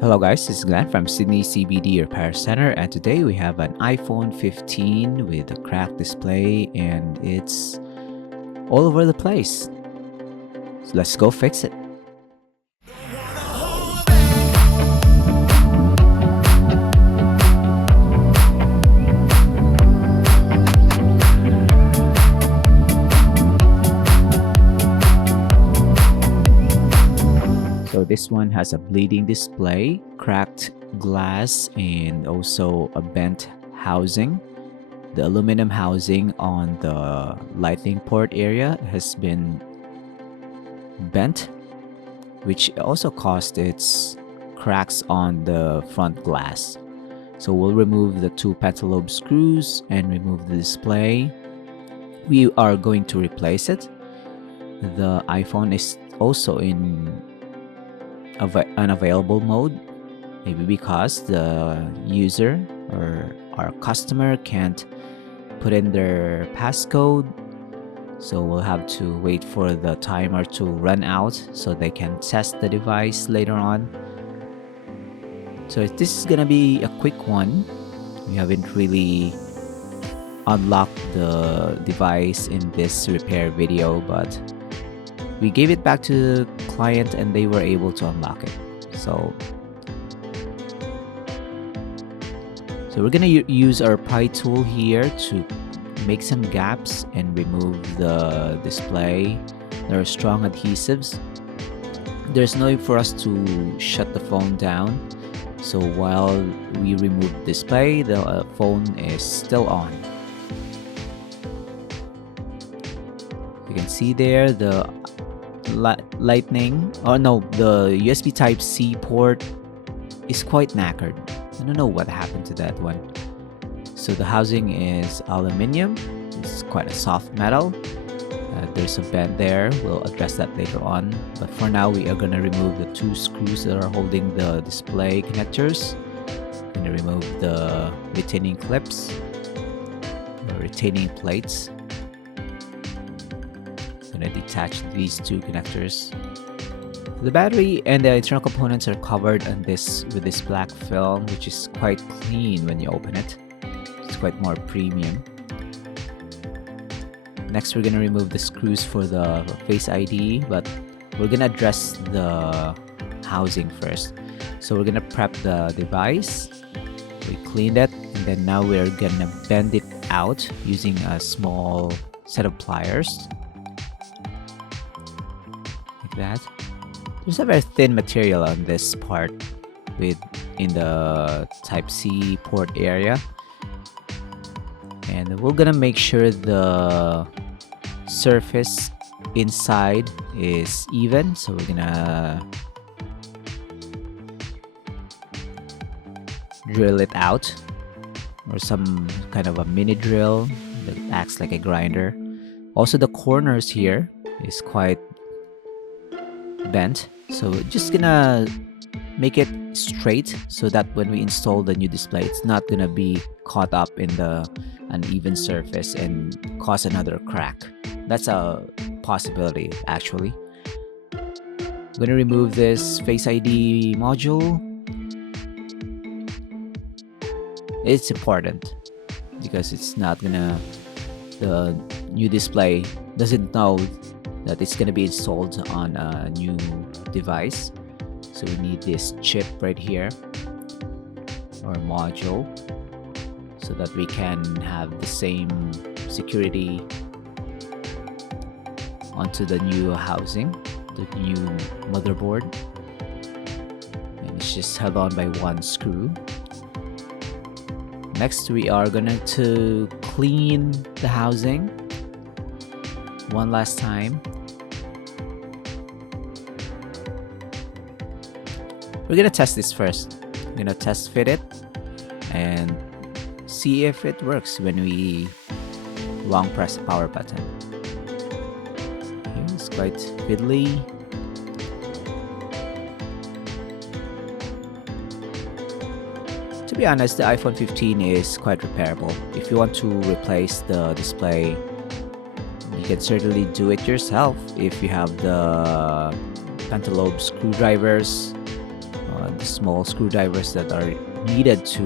Hello guys, this is Glenn from Sydney CBD Repair Centre, and today we have an iPhone 15 with a cracked display and it's all over the place. So let's go fix it. So this one has a bleeding display, cracked glass, and also a bent housing. The aluminum housing on the lighting port area has been bent, which also caused its cracks on the front glass. So we'll remove the two pentalobe screws and remove the display. We are going to replace it. The iPhone is also in unavailable mode, maybe because the user or our customer can't put in their passcode, so we'll have to wait for the timer to run out so they can test the device later on. So this is gonna be a quick one. We haven't really unlocked the device in this repair video, but we gave it back to the client and they were able to unlock it. So we're gonna use our pry tool here to make some gaps and remove the display. There are strong adhesives. There's no way for us to shut the phone down. So while we remove the display, the phone is still on. You can see there the lightning, the USB Type-C port is quite knackered. I don't know what happened to that one. So the housing is aluminium. It's quite a soft metal. There's a bend there. We'll address that later on. But for now, we are going to remove the two screws that are holding the display connectors. Going to remove the retaining clips, the retaining plates. Going to detach these two connectors. The battery and the internal components are covered on with this black film, which is quite clean when you open it. It's quite more premium. Next, we're going to remove the screws for the Face ID, but we're going to address the housing first. So we're going to prep the device. We cleaned it, and then now we're going to bend it out using a small set of pliers. Like that. There's a very thin material on this part in the Type-C port area. And we're gonna make sure the surface inside is even. So we're gonna drill it out, or some kind of a mini drill that acts like a grinder. Also, the corners here is quite bent, so we're just gonna make it straight so that when we install the new display, it's not gonna be caught up in the uneven surface and cause another crack. That's a possibility, actually. I'm gonna remove this Face ID module. It's important because it's not gonna, the new display doesn't know that it's gonna be installed on a new device. So we need this chip right here, or module, so that we can have the same security onto the new housing, the new motherboard. And it's just held on by one screw. Next, we are going to clean the housing one last time. We're gonna test this first. We're gonna test fit it and see if it works when we long press the power button. Okay, it's quite fiddly. To be honest, the iPhone 15 is quite repairable. If you want to replace the display, you can certainly do it yourself if you have the pentalobe screwdrivers. small screwdrivers that are needed to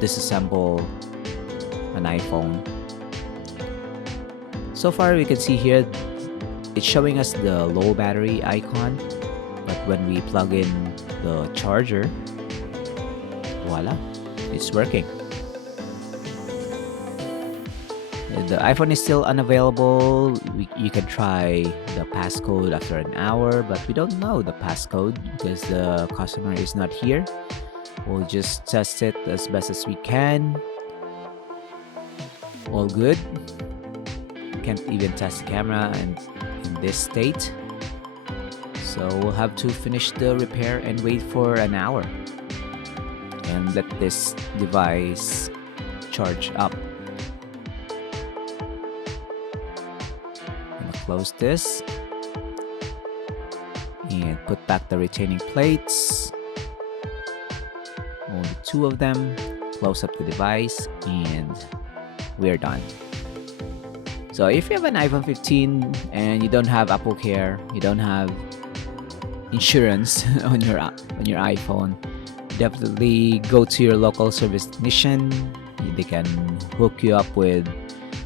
disassemble an iPhone. So far we can see here it's showing us the low battery icon, but when we plug in the charger, voila, it's working. The iPhone is still unavailable. You can try the passcode after an hour, but we don't know the passcode because the customer is not here. We'll just test it as best as we can. All good. Can't even test the camera and in this state. So we'll have to finish the repair and wait for an hour and let this device charge up. Close this and put back the retaining plates, only 2 of them. Close up the device and we're done. So if you have an iPhone 15 and you don't have Apple Care, you don't have insurance on your iPhone, definitely go to your local service technician. They can hook you up with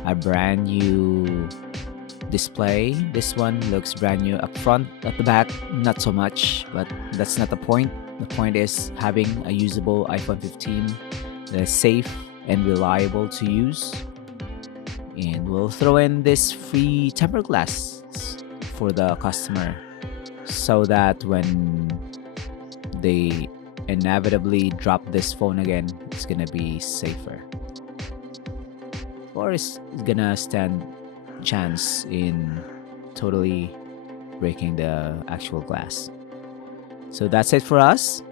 a brand new display. This one looks brand new up front. At the back, not so much, but that's not the point. The point is having a usable iPhone 15 that is safe and reliable to use. And we'll throw in this free tempered glass for the customer so that when they inevitably drop this phone again, it's gonna be safer, or it's gonna stand chance in totally breaking the actual glass. So that's it for us.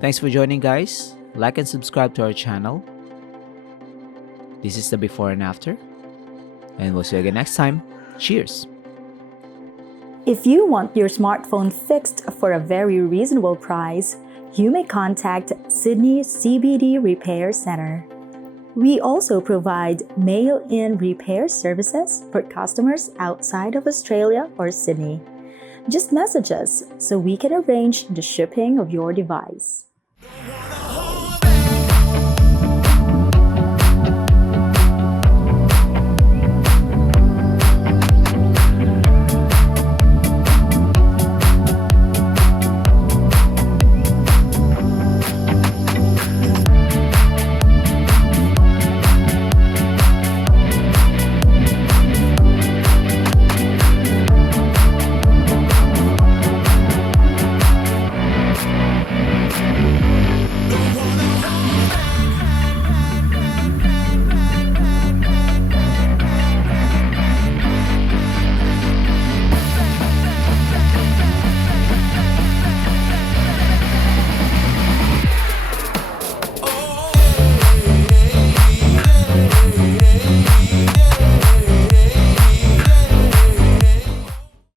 Thanks for joining, guys. Like and subscribe to our channel. This is the before and after, and we'll see you again next time. Cheers. If you want your smartphone fixed for a very reasonable price, you may contact Sydney CBD Repair Centre. We also provide mail-in repair services for customers outside of Australia or Sydney. Just message us so we can arrange the shipping of your device.